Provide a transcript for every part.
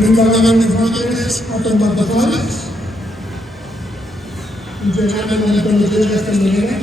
brindaban mejores automatizadas y llegaban a la condición de esta manera.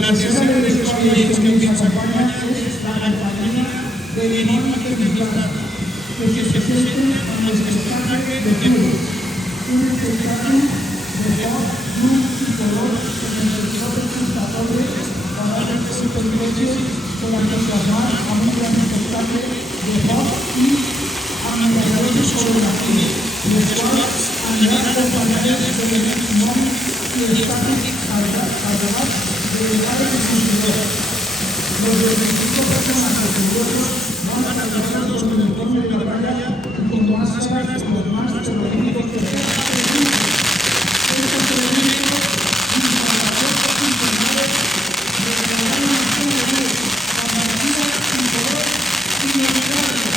La tercera de los proyectos que nos acompaña es la campaña de Limón de Plata, que se presenta con el espectáculo de Cuba, un espectáculo de pop, luz y color con el sector constatable para dar su privilegio con la trasladar a un gran espectáculo de pop y amenazadores sobre la tele, los cuales anirán acompañados de Limón y el estático alrededor de lugares de consumidores. Los 25 personas asegurados van a trabajar con el uniforme de la playa con máscaras, los más terroríficos que se hacen. Estos terroríficos, instalaciones informales, declararán una zona de luz, fantasía, sin color y inolvidable.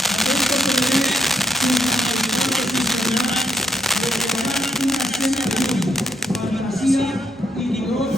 A estos terroristas, sin analizar y señalar, declararán una escena de luz, fantasía y dolor.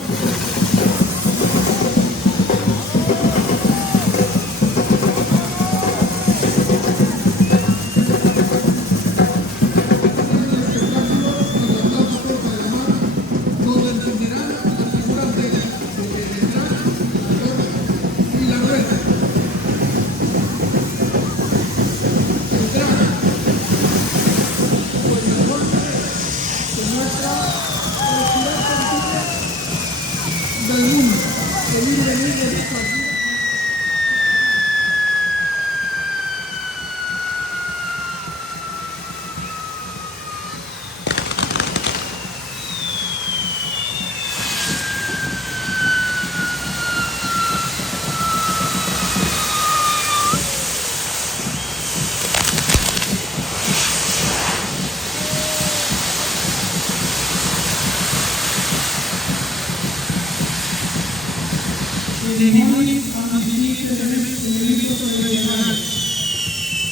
Demonios a mantener elementos tradicionales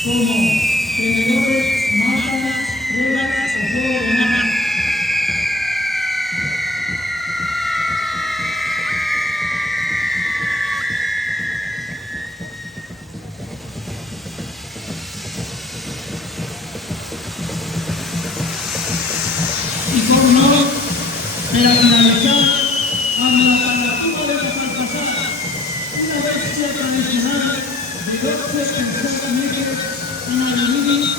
como tenedores, máscaras, ruedas o juego de mano. Y por no, para finalizar, cuando la plataforma de la fantasía, una bestia tradicional de 12 centímetros en Alemania,